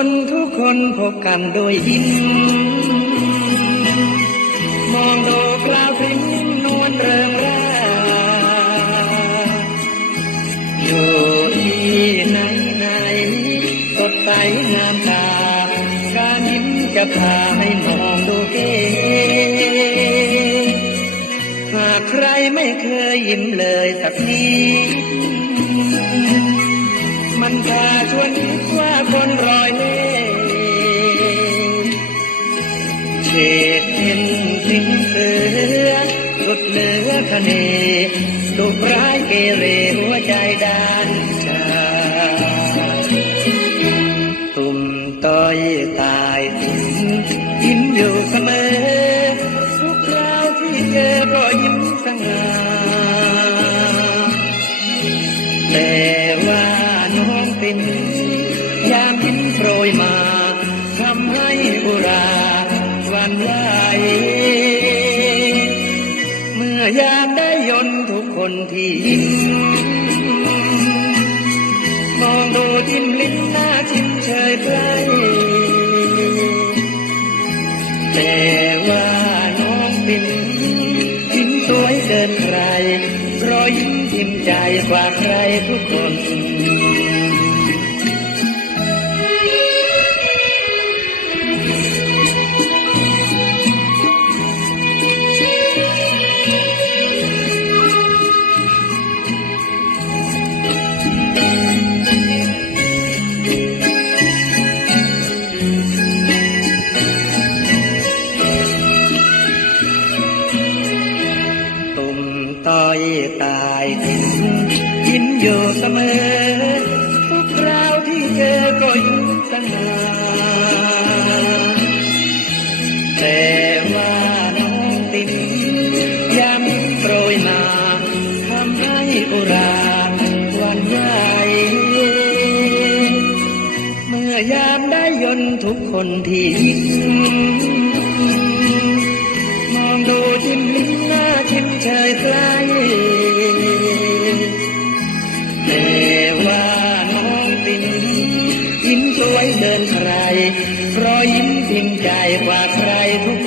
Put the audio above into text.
คนพบกันโดยยิ้มมองดูกล่าวพริ้งนวลเริงร่าอยู่ที่ไหนไหนสดใสงามตาการยิ้มจะพาให้มองดูเก๋หากใครไม่เคยยิ้มเลยสักนิด มันพาชวนคิดว่าคนรอยเล่เฉดเห็นสิ้นเสือสุดเหลือคะเนดุร้ายเกเรหัวใจด้านชา ตุ่มต้อยตายถึงยิ้มอยู่เสมอทุกคราวที่เจอก็ยิ้มสง่า น้องเป็นยามยิ้มโปรยมาทำให้อุราวันไหวเมื่อยามได้ยนทุกคนที่ยิ้มมองดูยิ้มลิ้นหน้าชิมเชยไกลแต่ว่าน้องเป็นยิ้มสวยเกินใครรอยยิ้มทิมใจกว่าใครทุกคน ยทิ้งยิ้มอยู่เสมอทุกคราวที่เจอก็ยิ้มสง่าแต่ว่าน้องติมยามโปรยมาทำให้อุราวันไหวเมื่อยามได้ยนทุกคนที่ยิ้มมองดูยิ้มลิ้นหน้าชิมเชยกล้แยิ้มสวยเดินใครรอยยิ้มพิมพ์ใจกว่าใครทุก